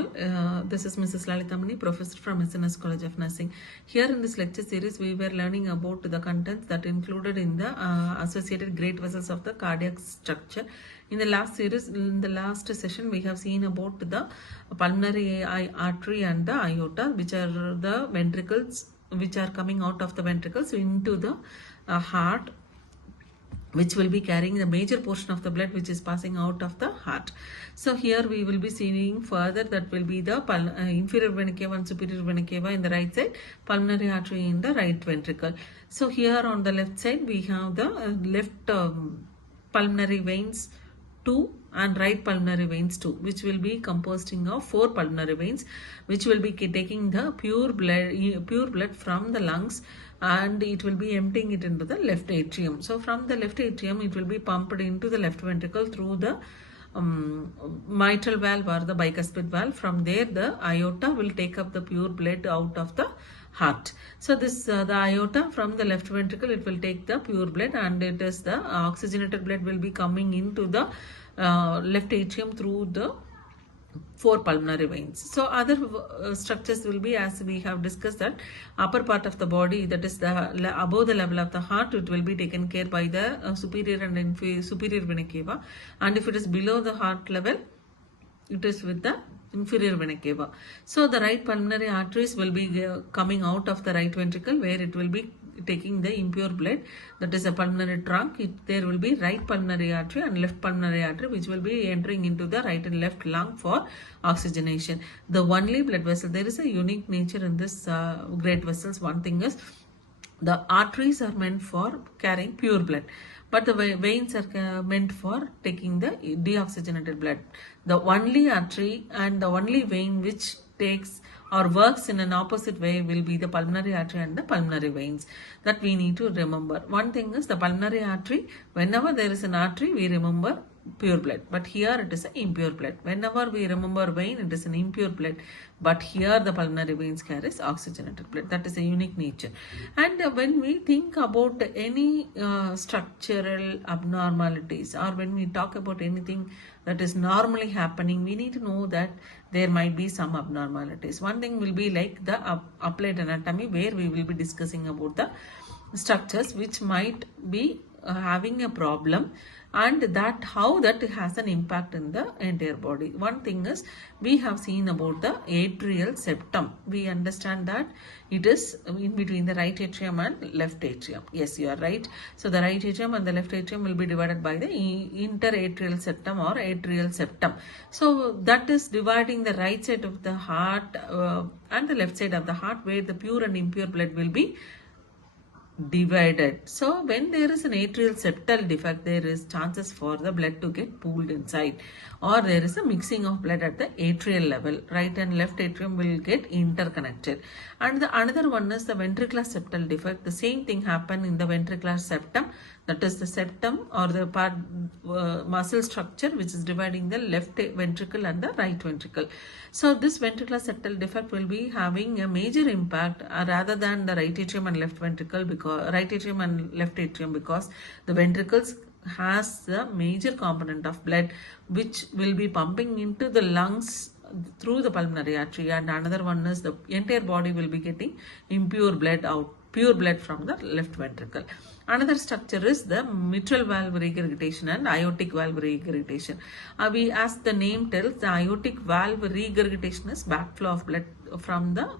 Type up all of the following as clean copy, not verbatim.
all. This is Mrs.Lalithamani.D, Professor from SNS College of Nursing. Here in this lecture series, we were learning about the contents that included in the associated great vessels of the cardiac structure. In the last series, in the last session, we have seen about the pulmonary artery and the aorta, which are the ventricles which are coming out of the ventricles into the heart, which will be carrying the major portion of the blood which is passing out of the heart. So here we will be seeing further that will be the inferior vena cava and superior vena cava in the right side, pulmonary artery in the right ventricle. So here on the left side we have the left pulmonary veins 2 and right pulmonary veins 2, which will be composing of 4 pulmonary veins, which will be taking the pure blood from the lungs, and it will be emptying it into the left atrium. So from the left atrium it will be pumped into the left ventricle through the mitral valve or the bicuspid valve. From there the aorta will take up the pure blood out of the heart. So this the aorta from the left ventricle, it will take the pure blood, and it is the oxygenated blood will be coming into the left atrium through the 4 pulmonary veins. So other structures will be, as we have discussed, that upper part of the body, that is the above the level of the heart, it will be taken care by the superior and inferior superior vena cava, and if it is below the heart level, it is with the inferior vena cava. So the right pulmonary arteries will be coming out of the right ventricle, where it will be taking the impure blood, that is a pulmonary trunk. There will be right pulmonary artery and left pulmonary artery, which will be entering into the right and left lung for oxygenation. The only blood vessel, there is a unique nature in this great vessels. One thing is, the arteries are meant for carrying pure blood, but the veins are meant for taking the deoxygenated blood. The only artery and the only vein which takes or works in an opposite way will be the pulmonary artery and the pulmonary veins. That we need to remember. One thing is, the pulmonary artery, whenever there is an artery, we remember pure blood, but here it is an impure blood. Whenever we remember vein, it is an impure blood, but here the pulmonary veins carries oxygenated blood. That is a unique nature. And when we think about any structural abnormalities, or when we talk about anything that is normally happening, we need to know that there might be some abnormalities. One thing will be like the applied anatomy, where we will be discussing about the structures which might be having a problem, and that how that has an impact in the entire body. One thing is, we have seen about the atrial septum. We understand that it is in between the right atrium and left atrium. Yes, you are right. So the right atrium and the left atrium will be divided by the interatrial septum or atrial septum. So that is dividing the right side of the heart and the left side of the heart, where the pure and impure blood will be divided. So when there is an atrial septal defect, there is chances for the blood to get pooled inside, or there is a mixing of blood at the atrial level. Right and left atrium will get interconnected. And the another one is the ventricular septal defect. The same thing happen in the ventricular septum, that is the septum or the part muscle structure which is dividing the left ventricle and the right ventricle. So this ventricular septal defect will be having a major impact rather than the right atrium and left ventricle, because right atrium and left atrium, because the ventricles has the major component of blood which will be pumping into the lungs through the pulmonary artery, and another one is the entire body will be getting impure blood out, pure blood from the left ventricle. Another structure is the mitral valve regurgitation and aortic valve regurgitation. We, as the name tells, the aortic valve regurgitation is backflow of blood from the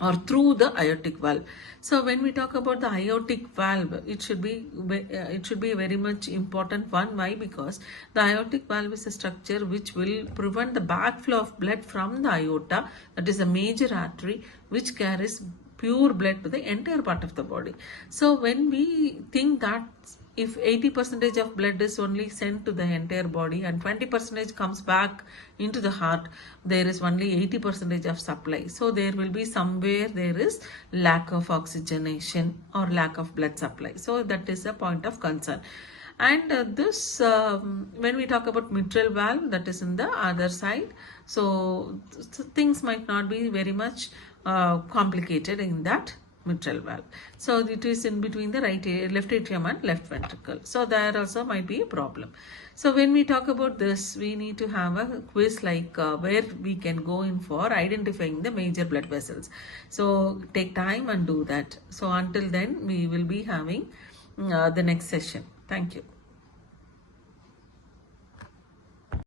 or through the aortic valve. So when we talk about the aortic valve, it should be a very much important one. Why? Because the aortic valve is a structure which will prevent the backflow of blood from the aorta, that is a major artery which carries pure blood to the entire part of the body. So when we think that if 80% of blood is only sent to the entire body and 20% comes back into the heart, there is only 80% of supply. So there will be somewhere there is lack of oxygenation or lack of blood supply. So that is a point of concern. And this when we talk about mitral valve, that is in the other side, so things might not be very much complicated in that mitral valve. So it is in between the left atrium and left ventricle. So there also might be a problem. So when we talk about this, we need to have a quiz like where we can go in for identifying the major blood vessels. So take time and do that. So until then, we will be having the next session. Thank you.